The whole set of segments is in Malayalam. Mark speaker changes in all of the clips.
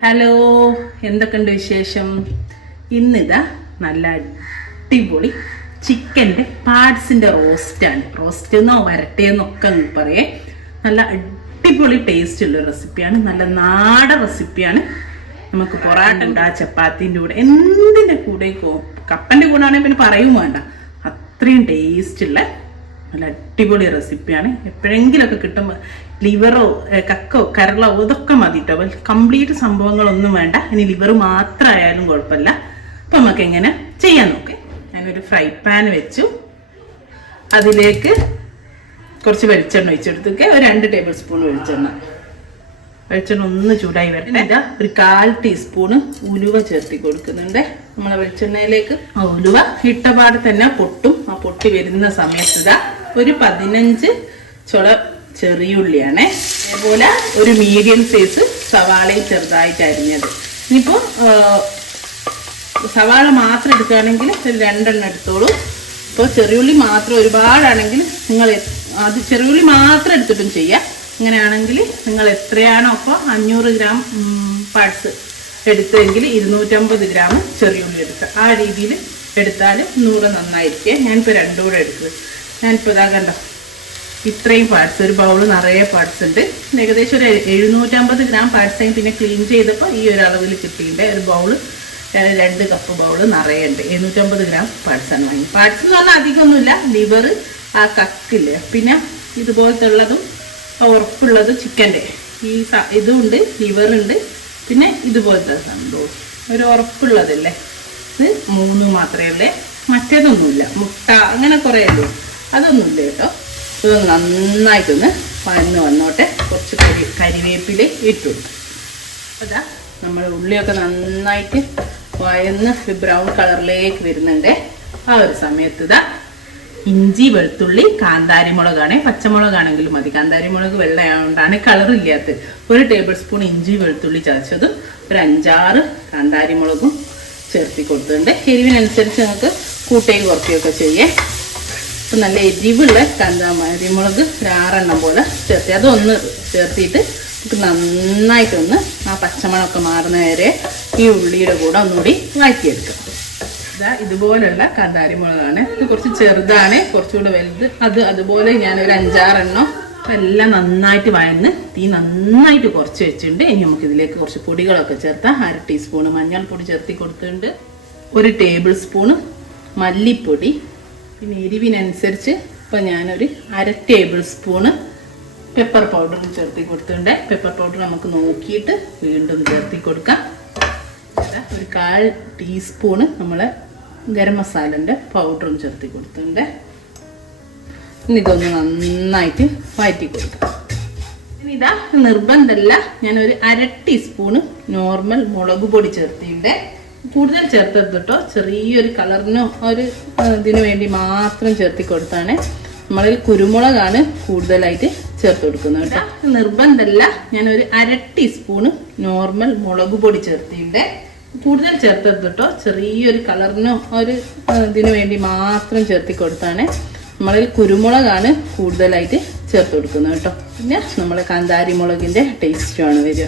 Speaker 1: ഹലോ എന്തൊക്കെയുണ്ട് വിശേഷം? ഇന്നിതാ നല്ല അടിപൊളി ചിക്കന്റെ പാർട്സിന്റെ റോസ്റ്റാണ് റോസ്റ്റ് എന്നോ വരട്ടേന്നൊക്കെ പറയേ. നല്ല അടിപൊളി ടേസ്റ്റ് ഉള്ള റെസിപ്പിയാണ് നല്ല നാടൻ റെസിപ്പിയാണ് നമുക്ക് പൊറാട്ട കൂടെ ചപ്പാത്തിന്റെ കൂടെ എന്തിന്റെ കൂടെ കപ്പന്റെ കൂടെ ആണെങ്കിൽ പിന്നെ പറയും വേണ്ട. അത്രയും ടേസ്റ്റ് ഉള്ള നല്ല അടിപൊളി റെസിപ്പിയാണ് എപ്പോഴെങ്കിലുമൊക്കെ കിട്ടുമ്പോൾ ലിവറോ കക്കോ കരളോ ഇതൊക്കെ മതി കേട്ടോ കംപ്ലീറ്റ് സംഭവങ്ങളൊന്നും വേണ്ട. ഇനി ലിവർ മാത്രമായാലും കുഴപ്പമില്ല. അപ്പം നമുക്ക് എങ്ങനെ ചെയ്യാൻ നോക്കി. ഞാനൊരു ഫ്രൈ പാൻ വെച്ചു. അതിലേക്ക് കുറച്ച് വെളിച്ചെണ്ണ ഒഴിച്ചെടുത്തേക്ക് ഒരു രണ്ട് ടേബിൾ സ്പൂൺ വെളിച്ചെണ്ണ. വെളിച്ചെണ്ണ ഒന്ന് ചൂടായി വരട്ടെ. ഇതാ ഒരു കാൽ ടീസ്പൂണ് ഉലുവ ചേർത്തി കൊടുക്കുന്നുണ്ട്. നമ്മളെ വെളിച്ചെണ്ണയിലേക്ക്. ആ ഉലുവ ഇട്ടപാട് തന്നെ പൊട്ടും. ആ പൊട്ടി വരുന്ന സമയത്ത് ഇതാ ഒരു പതിനഞ്ച് ചുള ചെറിയുള്ളിയാണ് അതേപോലെ ഒരു മീഡിയം സൈസ് സവാളയും ചെറുതായിട്ട് അരിഞ്ഞത്. ഇനിയിപ്പോൾ സവാള മാത്രം എടുക്കുകയാണെങ്കിൽ രണ്ടെണ്ണം എടുത്തോളൂ. ഇപ്പോൾ ചെറിയുള്ളി മാത്രം ഒരുപാടാണെങ്കിൽ നിങ്ങൾ അത് ചെറിയുള്ളി മാത്രം എടുത്തിട്ടും ചെയ്യാം. ഇങ്ങനെയാണെങ്കിൽ നിങ്ങൾ എത്രയാണോ അപ്പോൾ അഞ്ഞൂറ് ഗ്രാം പാഴ്സ് എടുത്തെങ്കിൽ ഇരുന്നൂറ്റമ്പത് ഗ്രാം ചെറിയുള്ളി എടുക്കുക. ആ രീതിയിൽ എടുത്താൽ നൂറ് നന്നായിരിക്കും ഞാനിപ്പോൾ രണ്ടും കൂടെ എടുക്കുക ഞാനിപ്പോൾ ഇതാ കണ്ടോ ഇത്രയും പാർട്സ് ഒരു ബൗൾ നിറയെ പാർട്സ് ഉണ്ട്. ഏകദേശം ഒരു എഴുന്നൂറ്റമ്പത് ഗ്രാം പാർട്സ് പിന്നെ ക്ലീൻ ചെയ്തപ്പോൾ ഈ ഒരു അളവിൽ കിട്ടിയിട്ടുണ്ട്. ഒരു ബൗൾ രണ്ട് കപ്പ് ബൗൾ നിറയെ ഉണ്ട്. എഴുന്നൂറ്റമ്പത് ഗ്രാം പാഴ്സാണ് വാങ്ങി പാർട്സ് എന്ന് പറഞ്ഞാൽ അധികമൊന്നുമില്ല. ലിവർ ആ കക്കില്ല പിന്നെ ഇതുപോലത്തെ ഉള്ളതും ഉറപ്പുള്ളത് ചിക്കന്റെ ഈ ഇതുണ്ട് ലിവറുണ്ട് പിന്നെ ഇതുപോലത്തെ സംഭവം. ഒരു ഉറപ്പുള്ളതല്ലേ? ഇത് മൂന്ന് മാത്രമേ ഉള്ളേ. മറ്റേതൊന്നുമില്ല. മുട്ട അങ്ങനെ കുറേ അല്ലേ അതൊന്നുമില്ല കേട്ടോ. ഇത് നന്നായിട്ടൊന്ന് വന്ന് വന്നോട്ടെ. കുറച്ച് കരി കരിവേപ്പില ഇട്ടു. അതാ നമ്മൾ ഉള്ളിയൊക്കെ നന്നായിട്ട് വയന്ന് ബ്രൗൺ കളറിലേക്ക് വരുന്നുണ്ട്. ആ ഒരു സമയത്ത് ഇതാ ഇഞ്ചി വെളുത്തുള്ളി കാന്താരി മുളകാണ് പച്ചമുളകാണെങ്കിലും മതി. കാന്താരി മുളക് വെള്ളയായതുകൊണ്ടാണ് കളർ ഇല്ലാത്തത്. ഒരു ടേബിൾ സ്പൂൺ ഇഞ്ചി വെളുത്തുള്ളി ചതച്ചതും ഒരു അഞ്ചാറ് കാന്താരി മുളകും ചേർത്തി കൊടുത്തിട്ടുണ്ട്. എരിവിനനുസരിച്ച് നിങ്ങൾക്ക് കൂട്ടുകയും കുറയ്ക്കുകയൊക്കെ ചെയ്യേ. അപ്പം നല്ല എരിവുള്ള കാന്താരി മുളക് ഒരു ആറെണ്ണം പോലെ ചേർത്തി. അതൊന്ന് ചേർത്തിയിട്ട് നമുക്ക് നന്നായിട്ടൊന്ന് ആ പച്ചമണമൊക്കെ മാറുന്ന വരെ ഈ ഉള്ളിയുടെ കൂടെ ഒന്നുകൂടി വഴറ്റിയെടുക്കാം. ഇതാ ഇതുപോലുള്ള കാന്താരി മുളകാണ് ഇത് കുറച്ച് ചെറുതാണ് കുറച്ചുകൂടെ വലുത്. അത് അതുപോലെ ഞാൻ ഒരു അഞ്ചാറെണ്ണം എല്ലാം നന്നായിട്ട് വയന്ന് തീ നന്നായിട്ട് കുറച്ച് വെച്ചിട്ടുണ്ട്. ഇനി നമുക്ക് ഇതിലേക്ക് കുറച്ച് പൊടികളൊക്കെ ചേർത്താം. അര ടീസ്പൂണ് മഞ്ഞൾപ്പൊടി ചേർത്തി കൊടുത്തിട്ടുണ്ട്. ഒരു ടേബിൾ സ്പൂണ് മല്ലിപ്പൊടി. പിന്നെ എരിവിനനുസരിച്ച് ഇപ്പം ഞാനൊരു അര ടേബിൾ സ്പൂണ് പെപ്പർ പൗഡർ ചേർത്തി കൊടുത്തിട്ടുണ്ട്. പെപ്പർ പൗഡർ നമുക്ക് നോക്കിയിട്ട് വീണ്ടും ചേർത്തി കൊടുക്കാം. ഒരു കാൽ ടീസ്പൂണ് നമ്മളെ ഗരം മസാലന്റെ പൗഡറും ചേർത്തി കൊടുത്തിട്ടുണ്ട്. ഇനി ഇതൊന്ന് നന്നായിട്ട് വഴറ്റി കൊടുക്കാം. ഇനി ഇതാ നിർബന്ധമല്ല ഞാനൊരു അര ടീസ്പൂണ് നോർമൽ മുളക് പൊടി ചേർത്തിട്ടുണ്ട്. കൂടുതൽ ചേർത്തത് കേട്ടോ ചെറിയൊരു കളറിനോ ഒരു ഇതിനു ഇതിന് വേണ്ടി മാത്രം ചേർത്തി കൊടുത്താണ്. നമ്മളിൽ കുരുമുളകാണ് കൂടുതലായിട്ട് ചേർത്ത് കൊടുക്കുന്നത് കേട്ടോ നിർബന്ധമല്ല ഞാനൊരു അര ടീസ്പൂണ് നോർമൽ മുളക് പൊടി ചേർത്തിട്ടുണ്ട്. കൂടുതൽ ചേർത്തത് കേട്ടോ ചെറിയൊരു കളറിനോ ഒരു ഇതിന് വേണ്ടി മാത്രം ചേർത്തി കൊടുത്താണ്. നമ്മളിൽ കുരുമുളകാണ് കൂടുതലായിട്ട് ചേർത്ത് കൊടുക്കുന്നത് കേട്ടോ പിന്നെ നമ്മൾ കാന്താരി മുളകിന്റെ ടേസ്റ്റുമാണ് വരിക.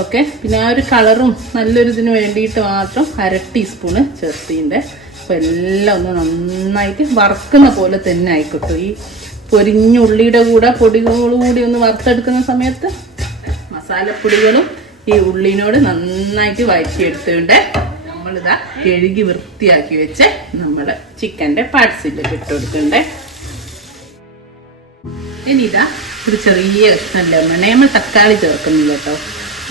Speaker 1: ഓക്കെ പിന്നെ ആ ഒരു കളറും നല്ലൊരു ഇതിന് വേണ്ടിയിട്ട് മാത്രം അര ടീസ്പൂണ് ചേർത്തിന്റെ അപ്പോൾ എല്ലാം ഒന്ന് നന്നായിട്ട് വറുക്കുന്ന പോലെ തന്നെ ആയിക്കോട്ടെ. ഈ പൊരിഞ്ഞുള്ളിയുടെ കൂടെ പൊടികളും കൂടി ഒന്ന് വറുത്തെടുക്കുന്ന സമയത്ത് മസാലപ്പൊടികളും ഈ ഉള്ളിനോട് നന്നായിട്ട് വഴറ്റിയെടുത്തുകൊണ്ട് നമ്മളിതാ കഴുകി വൃത്തിയാക്കി വെച്ച് നമ്മുടെ ചിക്കന്റെ പാർട്സിലേക്ക് ഇട്ട് കൊടുക്കണ്ടേ ഇനിതാ ഒരു ചെറിയ കഷ്ണം ലെമൺ നമ്മൾ തക്കാളി ചേർക്കുന്നില്ല കേട്ടോ.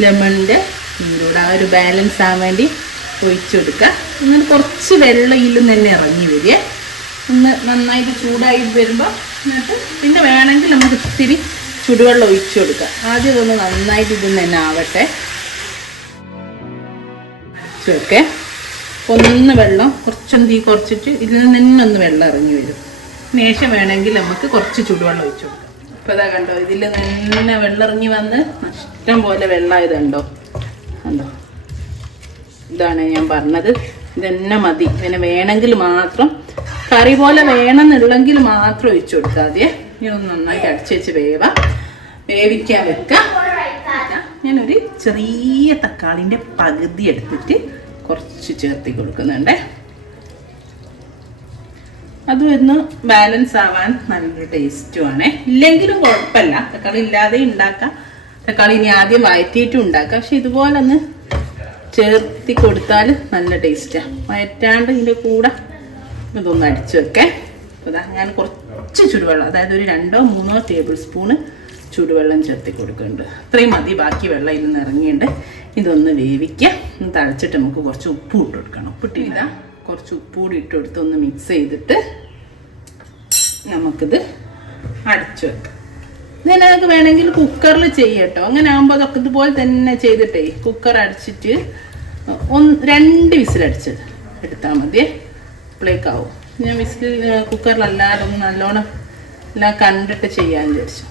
Speaker 1: ലെമണിന്റെ ഇതിലൂടെ ആ ഒരു ബാലൻസ് ആവാൻ വേണ്ടി ഒഴിച്ചു കൊടുക്കുക. ഇങ്ങനെ കുറച്ച് വെള്ളം ഇതിൽ തന്നെ ഇറങ്ങി വരിക. ഒന്ന് നന്നായിട്ട് ചൂടായി വരുമ്പോൾ എന്നിട്ട് പിന്നെ വേണമെങ്കിൽ നമുക്ക് ഇത്തിരി ചുടുവെള്ളം ഒഴിച്ചു കൊടുക്കുക. ആദ്യം ഇതൊന്ന് നന്നായിട്ട് ഇതൊന്ന് തന്നെ ആവട്ടെ. അരച്ചു വെക്കേ. ഒന്ന് വെള്ളം കുറച്ചൊന്ന് തീ കുറച്ചിട്ട് ഇതിൽ നിന്നൊന്ന് വെള്ളം ഇറങ്ങി വരും. ശേഷം വേണമെങ്കിൽ നമുക്ക് കുറച്ച് ചൂടുവെള്ളം ഒഴിച്ചു കൊടുക്കാം. ഇപ്പം ഇതാ കണ്ടോ ഇതിൽ നിന്ന് വെള്ളം ഇറങ്ങി വന്ന് ഇഷ്ടം പോലെ വെള്ളം ഇതുണ്ടോ കണ്ടോ? ഇതാണ് ഞാൻ പറഞ്ഞത്. ഇതെന്നെ മതി. പിന്നെ വേണമെങ്കിൽ മാത്രം കറി പോലെ വേണമെന്നുള്ളെങ്കിൽ മാത്രം ഒഴിച്ചു കൊടുത്താൽ മതിയേ ഇനി ഒന്ന് നന്നായിട്ട് അടിച്ചു വെച്ച് വേവാം. വേവിക്കാൻ വെക്കാം. ഞാനൊരു ചെറിയ തക്കാളിന്റെ പകുതി എടുത്തിട്ട് കുറച്ച് ചേർത്തി കൊടുക്കുന്നുണ്ട്. അതും ഒന്ന് ബാലൻസ് ആവാൻ നല്ലൊരു ടേസ്റ്റുമാണ് ഇല്ലെങ്കിലും കുഴപ്പമില്ല. തക്കാളി ഇല്ലാതെ ഉണ്ടാക്കാം. തക്കാളി ഇനി ആദ്യം വഴറ്റിയിട്ടും ഉണ്ടാക്കാം. പക്ഷെ ഇതുപോലെ ഒന്ന് ചേർത്തി കൊടുത്താൽ നല്ല ടേസ്റ്റാണ് വയറ്റാണ്ട് ഇതിന്റെ കൂടെ ഇതൊന്ന് അടിച്ചു വെക്കേ. അപ്പോൾ ഞാൻ കുറച്ച് ചുടുവെള്ളം അതായത് ഒരു രണ്ടോ മൂന്നോ ടേബിൾ സ്പൂണ് ചുടുവെള്ളം ചേർത്തി കൊടുക്കുന്നുണ്ട്. അത്രയും മതി ബാക്കി വെള്ളം ഇതിൽ നിന്ന് ഇറങ്ങിയിട്ട് ഇതൊന്ന് വേവിക്കുക ഒന്ന് തളിച്ചിട്ട് നമുക്ക് കുറച്ച് ഉപ്പ് ഇട്ട് കൊടുക്കണം. ഉപ്പിട്ടില്ല ഇതാ കുറച്ച് ഉപ്പ് കൂടി ഇട്ട് കൊടുത്ത് ഒന്ന് മിക്സ് ചെയ്തിട്ട് നമുക്കിത് അടച്ചു വെക്കാം. നിങ്ങൾക്ക് വേണമെങ്കിൽ കുക്കറിൽ ചെയ്യട്ടോ. അങ്ങനെ ആകുമ്പോൾ അതൊക്കെ ഇതുപോലെ തന്നെ ചെയ്തിട്ടേ കുക്കർ അടിച്ചിട്ട് ഒന്ന് രണ്ട് വിസിലടിച്ച് എടുത്താൽ മതി അപ്പോഴേക്കാവും ആവും ഞാൻ വിസിൽ കുക്കറിലല്ലാതെ ഒന്ന് നല്ലോണം എല്ലാം കണ്ടിട്ട് ചെയ്യാൻ വിചാരിച്ചു.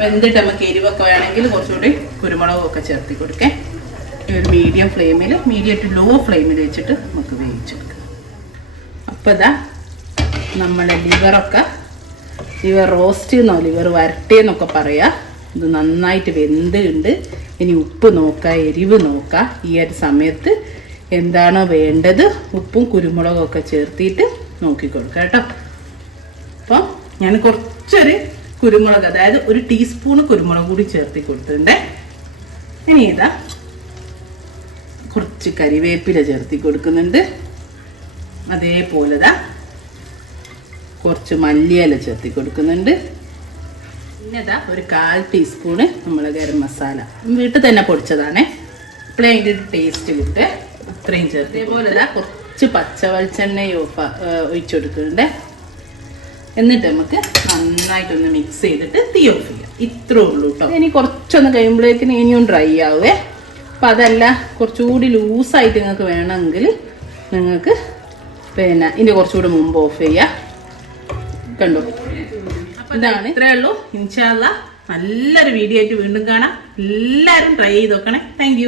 Speaker 1: വെന്തിട്ട് നമുക്ക് എരിവൊക്കെ വേണമെങ്കിൽ കുറച്ചുകൂടി കുരുമുളകൊക്കെ ചേർത്തി കൊടുക്കേ. ഒരു മീഡിയം ഫ്ലെയിമിൽ മീഡിയം ടു ലോ ഫ്ലെയിമിൽ വെച്ചിട്ട് നമുക്ക് വേവിച്ചെടുക്കാം. അപ്പോൾ ഇതാ നമ്മളെ ലിവറൊക്കെ ലിവർ റോസ്റ്റ് എന്നോ ലിവർ വരട്ടിയെന്നൊക്കെ പറയാം. ഇത് നന്നായിട്ട് വെന്തുണ്ട്. ഇനി ഉപ്പ് നോക്കുക എരിവ് നോക്കുക ഈ ഒരു സമയത്ത് എന്താണോ വേണ്ടത് ഉപ്പും കുരുമുളകും ഒക്കെ ചേർത്തിയിട്ട് നോക്കി കൊടുക്കുക കേട്ടോ. അപ്പം ഞാൻ കുറച്ചൊരു കുരുമുളക് അതായത് ഒരു ടീസ്പൂൺ കുരുമുളക് കൂടി ചേർത്തി കൊടുത്തിട്ടുണ്ട്. ഇനി ഇതാ കുറച്ച് കരിവേപ്പില ചേർത്തി കൊടുക്കുന്നുണ്ട്. അതേപോലെ ദാ കുറച്ച് മല്ലിയില ചേർത്തി കൊടുക്കുന്നുണ്ട്. പിന്നെ ഇതാ ഒരു കാൽ ടീസ്പൂണ് നമ്മൾ ഗരം മസാല. വീട്ടിൽ തന്നെ പൊടിച്ചതാണേ. ഒരു ടേസ്റ്റ് കിട്ടുക അത്രയും ചേർത്ത് അതേപോലെ ഇതാ കുറച്ച് പച്ച ഒഴിച്ചു കൊടുക്കുന്നുണ്ട്. എന്നിട്ട് നമുക്ക് നന്നായിട്ടൊന്ന് മിക്സ് ചെയ്തിട്ട് തീ ഓഫ് ചെയ്യാം. ഇത്രേ ഉള്ളൂ കേട്ടോ ഇനി കുറച്ചൊന്ന് കഴിയുമ്പോഴേക്കിന് ഇനിയും ഡ്രൈ ആവേ. അപ്പം അതല്ല കുറച്ചുകൂടി ലൂസായിട്ട് നിങ്ങൾക്ക് വേണമെങ്കിൽ നിങ്ങൾക്ക് പിന്നെ ഇതിന്റെ കുറച്ചുകൂടി മുമ്പ് ഓഫ് ചെയ്യാം. കണ്ടു? ഇതാണ്. ഇത്രേ ഉള്ളൂ. ഇൻഷാല്ല നല്ലൊരു വീഡിയോ ആയിട്ട് വീണ്ടും കാണാം. എല്ലാവരും ട്രൈ ചെയ്ത് നോക്കണേ. താങ്ക്